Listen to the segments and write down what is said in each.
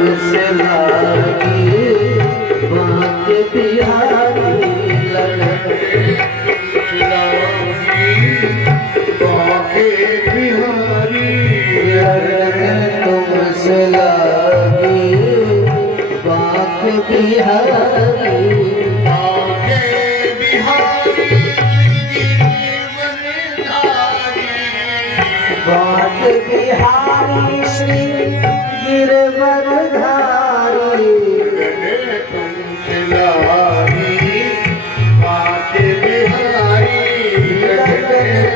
तुमसे लागी बात बिहारी लगन तुमसे लागी बात बिहारी बात बिहारी श्री गिरवरधारी तुमसे लागी बात बिहारी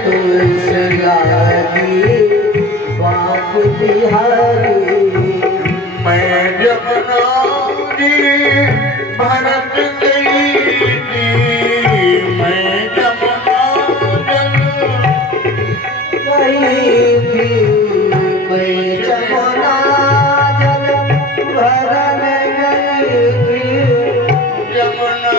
तुमसे लागी बात बिहारी मैं जब नारी भरत गई थी मैं जब जमुना जल भरन गई थी जमुना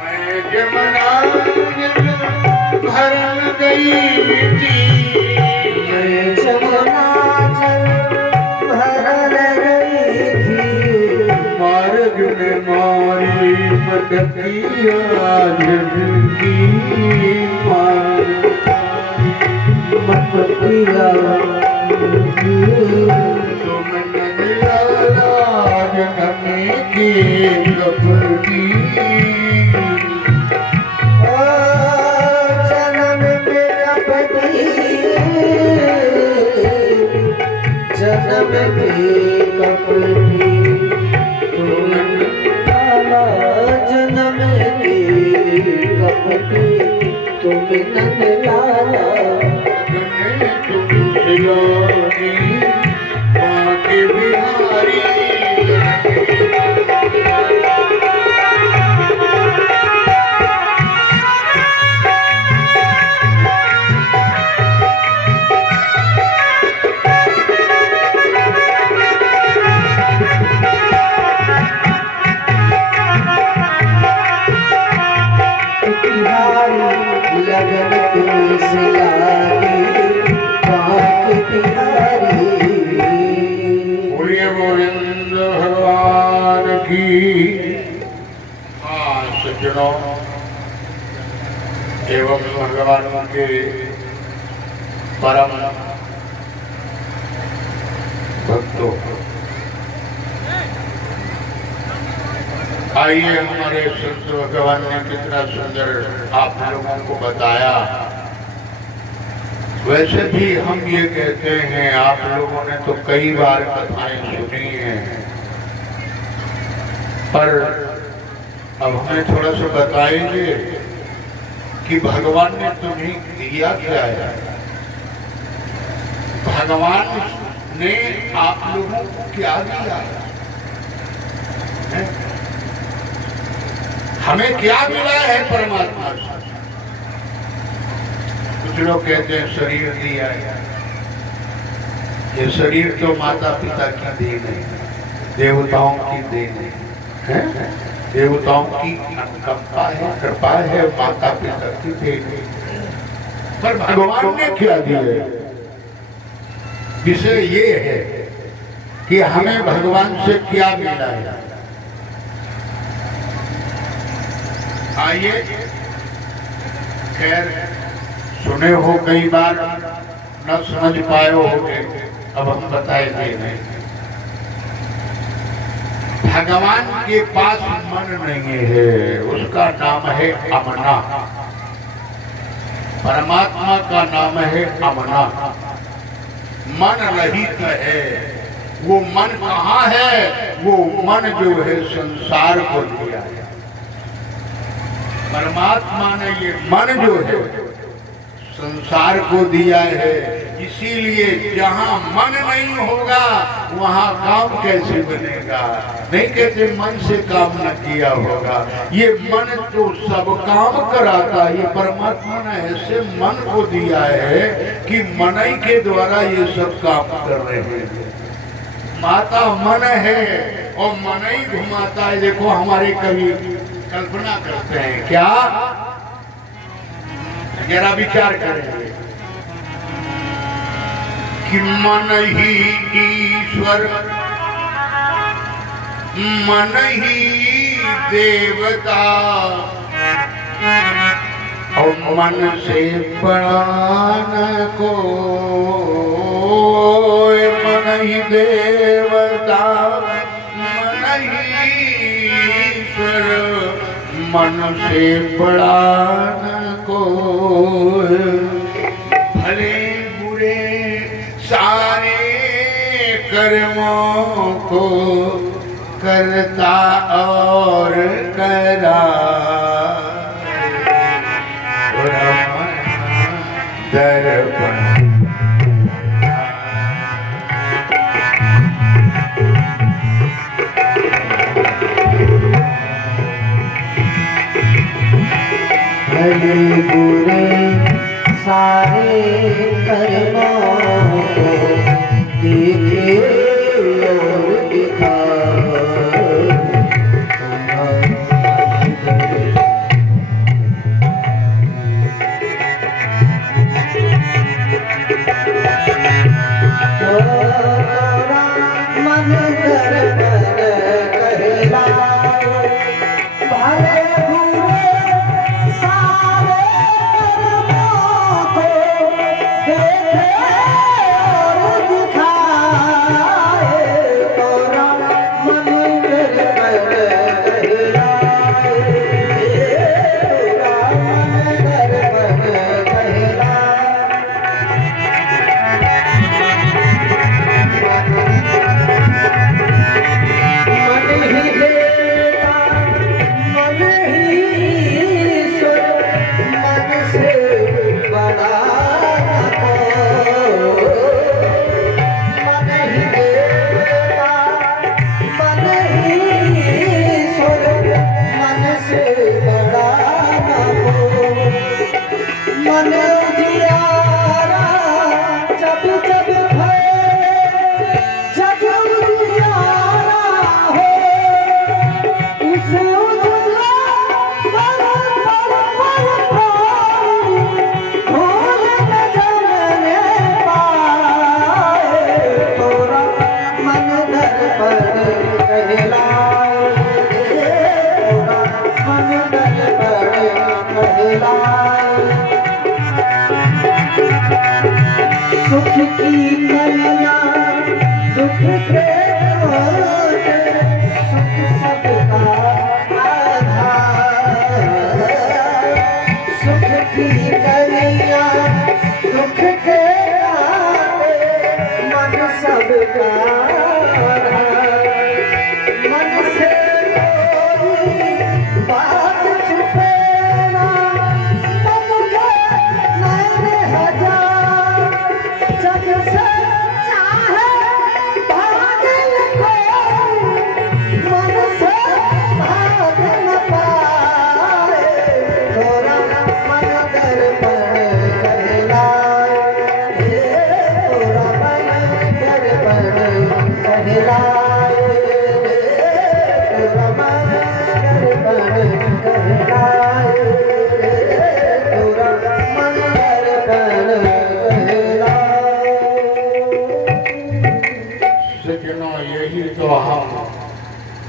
मैं जमुना भरन गई थी मैं जमुना जल भरन गई थी मार्ग में मारी मटकिया जिंदगी मटकिया तुम नजला जनमी की कपड़ी जन्म में कपटी जन्म की कपटी तुम लाला जन्म की कपटी तुम नंद लाला तुमसे लागी बाके बिहारी लगन तुमसे लागी बात बिहारी बोलिए गोविंद भगवान की। सज्जनों एवं भगवान के परम भक्तों, आइए हमारे संत भगवान ने कितना सुंदर आप लोगों को बताया। वैसे भी हम ये कहते हैं, आप लोगों ने तो कई बार कथाएं सुनी हैं, पर अब हमें थोड़ा सा बताएंगे कि भगवान ने तुम्हें दिया क्या है। भगवान ने आप लोगों को क्या दिया है? हमें क्या मिला है परमात्मा से? कुछ लोग कहते हैं शरीर दिया है। ये शरीर तो माता पिता की देन है, देवताओं की देन है, देवताओं की अनुकंपा है, कृपा है, माता पिता की देन है। पर भगवान ने क्या दिया है? विषय ये है कि हमें भगवान से क्या मिला है। आइए, खैर सुने हो कई बार, न समझ पाए होगे, अब हम बताएंगे नहीं। भगवान के पास मन नहीं है, उसका नाम है अमना। परमात्मा का नाम है अमना, मन रहित है। वो मन कहाँ है? वो मन जो है संसार को दिया है। परमात्मा ने ये मन जो है संसार को दिया है। इसीलिए जहाँ मन नहीं होगा वहाँ काम कैसे बनेगा? नहीं कहते मन से काम न किया होगा। ये मन तो सब काम कराता। ये परमात्मा ने ऐसे मन को दिया है कि मन ही के द्वारा ये सब काम कर रहे हैं। माता मन है और मन ही घुमाता है। देखो हमारे कवि कल्पना करते हैं क्या, जरा विचार करेंगे कि मन ही ईश्वर, मन ही देवता, और मन से बड़ा न कोई। मन ही देवता, मन ही ईश्वर, मन से बड़ा न कोई। भले बुरे सारे कर्मों को करता और करा, दर्पण भले बुरे सारे कर्मों को देखे और दिखावा। मन दर्पण कहलाए, भले बुरे सारे कर्मों को देखे और दिखाए। तोरा मन दर्पण कहलाए, तोरा मन दर्पण कहलाए। मन उजियारा जब जब भय, जब उजियारा हो, उस उजला पर भूल न जाने पाए। तोरा मन दर्पण कहलाए, तोरा मन दर्पण कहलाए। सुख की कलियां दुख के ओट, सुख सबका आधार। सुख की कलियां दुख के आते, मन सबका आधार। मन से कोई बात छुपे ना, मन के नैन हजार। जग से चाहे भागल कोई, मन से भाग न पाए। तोरा मन दर्पण कहलाए, तोरा मन दर्पण कहलाए, तोरा मन दर्पण कहलाए, तोरा मन दर्पण कहलाए। सज्जनों, यही तो हम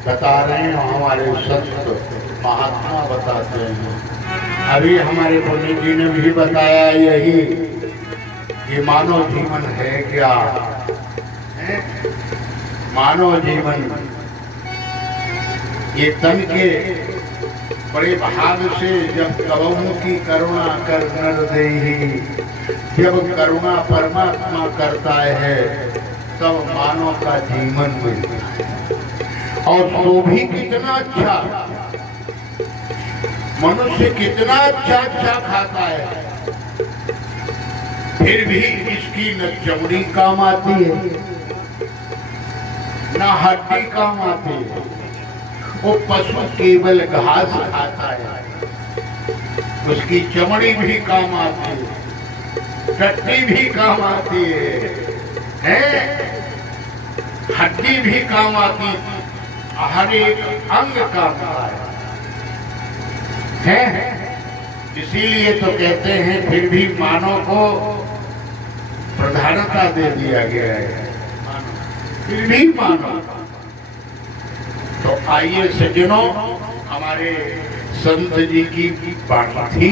बता रहे हैं, हमारे संत महात्मा बताते हैं। अभी हमारे पंडित जी ने भी बताया यही कि मानव जीवन है क्या है? मानव जीवन ये तन के बड़े भाग से जब कवों की करुणा कर नर देहि, जब करुणा परमात्मा करता है तब मानव का जीवन मिलता है। और वो भी कितना अच्छा, मनुष्य कितना अच्छा अच्छा खाता है, फिर भी इसकी न चमड़ी काम आती है न हड्डी काम आती है। वो पशु केवल घास खाता है, उसकी चमड़ी भी काम आती है, टट्टी भी काम आती है, हड्डी भी काम आती है, हर एक अंग काम आता है। इसीलिए तो कहते हैं फिर भी मानव को प्रधानता दे दिया गया है, फिर भी मानव। तो आइए सज्जनों, हमारे संत जी की बाणी थी,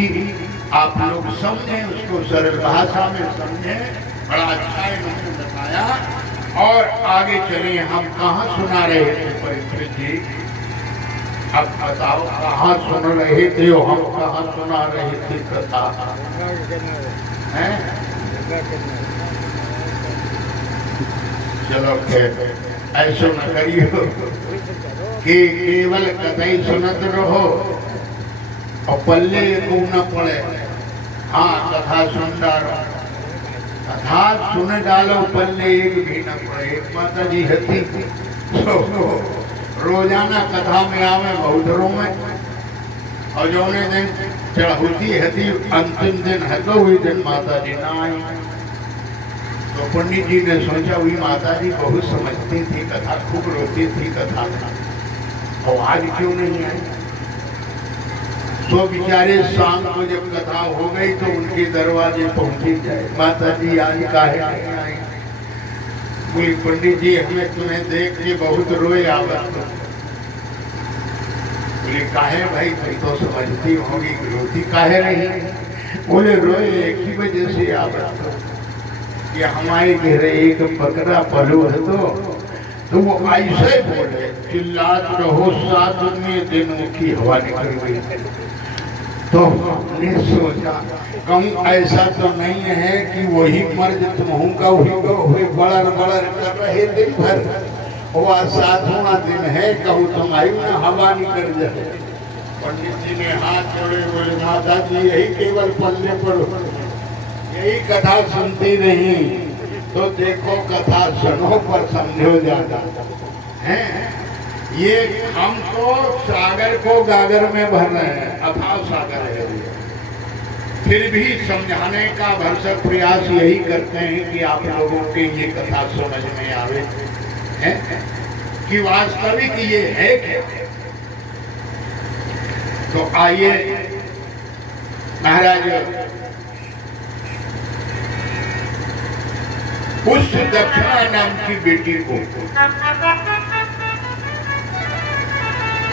आप लोग समझें उसको, सरल भाषा में समझें। बड़ा अच्छा इन्होंने बताया। और आगे चले, हम कहाँ सुना रहे थे परीक्षित जी? अब बताओ कहाँ सुन रहे थे? हम कहाँ सुना रहे थे कथा? हैं? चलो खैर, ऐसा न करियो कि केवल कथा ही सुनत रहो और पल्ले को न पड़े। हाँ, कथा सुन डालो, कथा सुन डालो, पल्ले एक भी न पड़े। एक माता जी हती तो रोजाना कथा में आवे बहुधरों में, और जो दिन चढ़ती हती अंतिम दिन हतो हुई दिन माता जी ना आई। तो पंडित जी ने सोचा हुई माता जी बहुत समझती थी कथा, खूब रोती थी कथा, और आज क्यों नहीं आई? तो बेचारे शाम को जब कथा हो गई तो उनके दरवाजे पहुंची जाए, माता जी आज काहे नहीं आई? बोली पंडित जी हमें तुम्हें देख के बहुत रोए आवत। बोले काहे भाई, तुम तो समझती होगी, रोती काहे नहीं? बोले रोए एक ही वजह से आवत कि हमारे घर एक बकरा पलो है तो वो ऐसे बोले चिल्लात रहो, 7 में दिनों की हवा निकल गई। तो हमने सोचा कहूँ ऐसा तो नहीं है कि वही मर्द तुम का वही बड़र बड़र कर रहे दिन भर, वह 7वां दिन है, कहूँ तुम आई ना हवा निकल जाए। पंडित जी ने हाथ जोड़े, बोले माता जी यही केवल पल्ले पर यही कथा सुनती रही, तो देखो कथा सुनो पर समझो ज्यादा है। ये हम तो सागर को गागर में भर रहे हैं, अथाह सागर है, फिर भी समझाने का भरसक प्रयास यही करते हैं कि आप लोगों के ये कथा समझ में आवे है कि वास्तविक ये है क्या। तो आइए महाराज, उस दक्षिणा नाम की बेटी को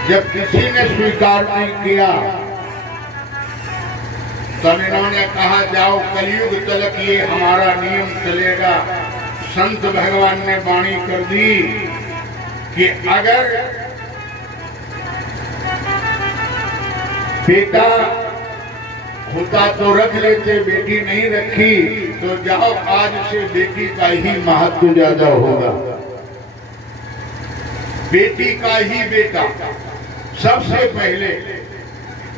जब किसी ने स्वीकार नहीं किया, तब इन्होंने कहा जाओ कलयुग तलक ये हमारा नियम चलेगा। संत भगवान ने वाणी कर दी कि अगर बेटा होता तो रख लेते, बेटी नहीं रखी तो जाओ आज से बेटी का ही महत्व ज्यादा होगा, बेटी का ही बेटा सबसे पहले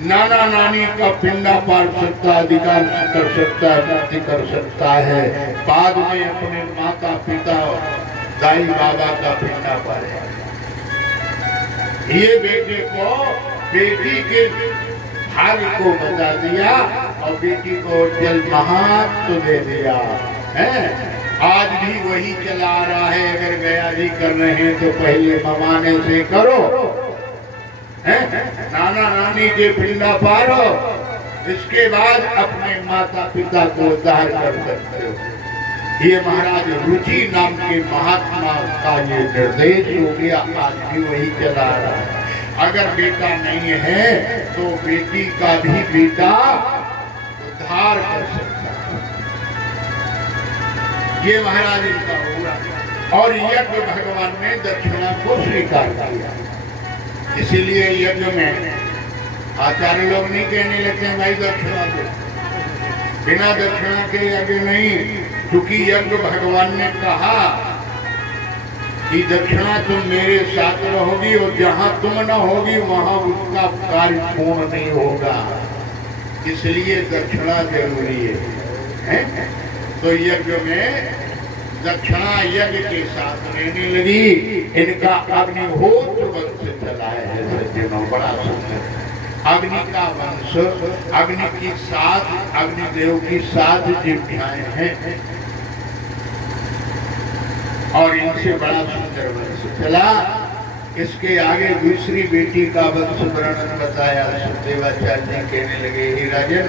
नाना नानी का पिंडा पार सकता, अधिकार कर सकता है, मुक्ति कर सकता है, बाद में अपने माता पिता दाई बाबा का पिंडा पारे। ये बेटे को बेटी के भाग्य को बता दिया और बेटी को जल महत्व दे दिया है। आज भी वही चला आ रहा है, अगर गया भी कर रहे हैं तो पहले ममाने से करो, है नाना नानी के पिंडा पारो, इसके बाद अपने माता पिता को उद्धार कर सकते हो। ये महाराज रुचि नाम के महात्मा का ये निर्देश हो गया, आज भी वही चला आ रहा है। अगर बेटा नहीं है तो बेटी का भी बेटा उद्धार कर सकता है। ये महाराज इनका हुआ। और यज्ञ भगवान ने दक्षिणा को स्वीकार किया, इसीलिए यज्ञ में आचार्य लोग नहीं कहने लगते हैं भाई दक्षिणा दो, बिना दक्षिणा के यज्ञ नहीं, क्योंकि यज्ञ भगवान ने कहा कि दक्षिणा तुम मेरे साथ रहोगी और जहां तुम न होगी वहां उसका कार्य पूर्ण नहीं होगा, इसलिए दक्षिणा जरूरी है? तो यज्ञ में दक्षिणा यज्ञ के साथ रहने लगी। इनका अग्निहोत्र वंश चला है सज्जनों, बड़ा सुंदर अग्नि का वंश, अग्नि की 7 अग्निदेव की 7 जिह्वाएं हैं और इनसे बड़ा सुंदर वंश चला। इसके आगे दूसरी बेटी का वंश वर्णन बताया। सुखदेवाचार्य कहने लगे, हे राजन,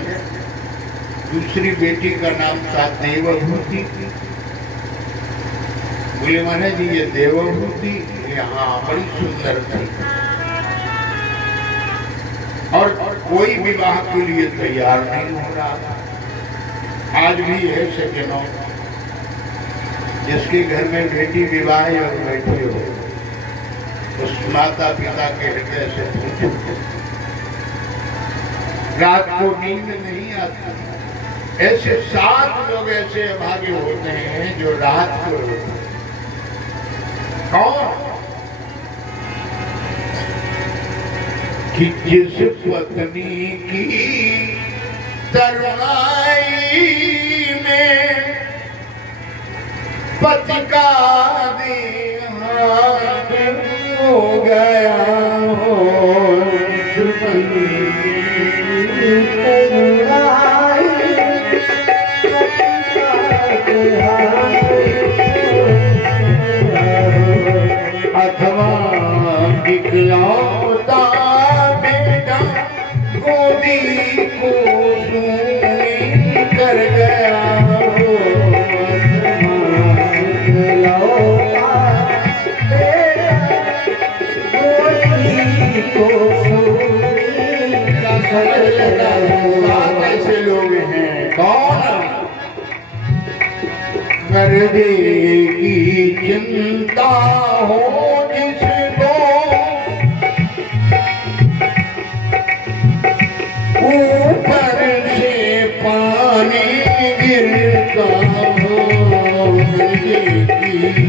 दूसरी बेटी का नाम था देवभूति। बोले महाराज जी ये देवभूति, यहाँ बड़ी सुंदर थी और कोई विवाह के लिए तैयार नहीं हो रहा था। आज भी है सज्जनों, जिसके घर में बेटी विवाह और बैठी हो, उस माता पिता के हृदय से पूछो, रात को नींद नहीं आती। ऐसे 7 लोग ऐसे अभागे होते हैं जो रात को रोते हैं। कौन? कि जिस पत्नी की तरुणाई में पति का देहांत हो गया हो, अथवा दिखलाता बेटा गोदी को सूनी कर गया हो, कैसे लोग हैं? कौन? पर्दे की चिंता हो जिसको, ऊपर से पानी गिरता हो, पर्दे की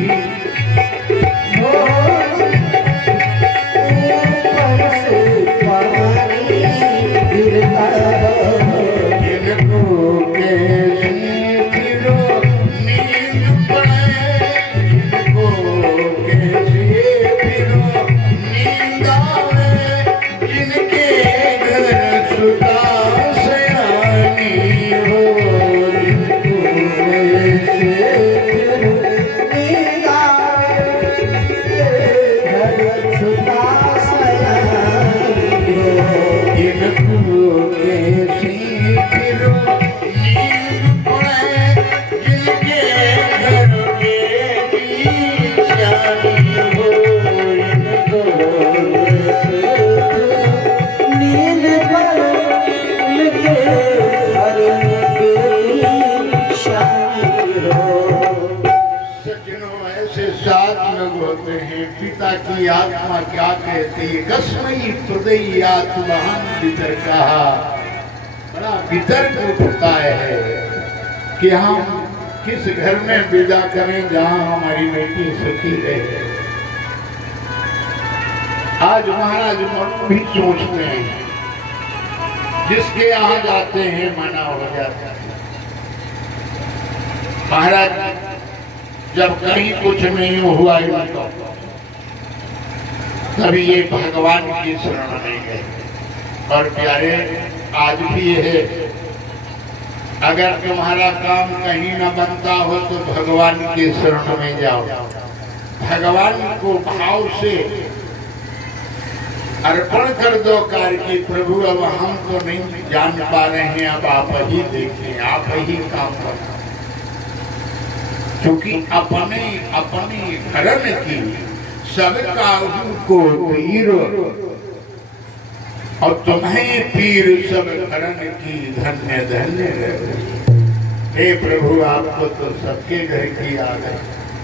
की आत्मा क्या कहती है? कस्मई हृदय आत्महन भीतर कहा, बड़ा वितर्क उठता है कि हम किस घर में विदा करें जहां हमारी बेटी सुखी रहे। आज महाराज मन भी सोचते हैं, जिसके यहाँ जाते हैं मना हो जाता है। महाराज जब कहीं कुछ नहीं हुआ तो तभी ये भगवान की शरण में गए। और प्यारे आज भी है, अगर तुम्हारा काम कहीं न बनता हो तो भगवान की शरण में जाओ, भगवान को भाव से अर्पण कर दो कार्य की, प्रभु अब हम तो नहीं जान पा रहे हैं, अब आप ही देखें, आप ही काम करें। क्योंकि अपने अपने धर्म की सबका को पीर, और तुम्हें पीर सब धर्म की धन्य धन्य रहे। हे प्रभु आपको तो सबके घर की याद है।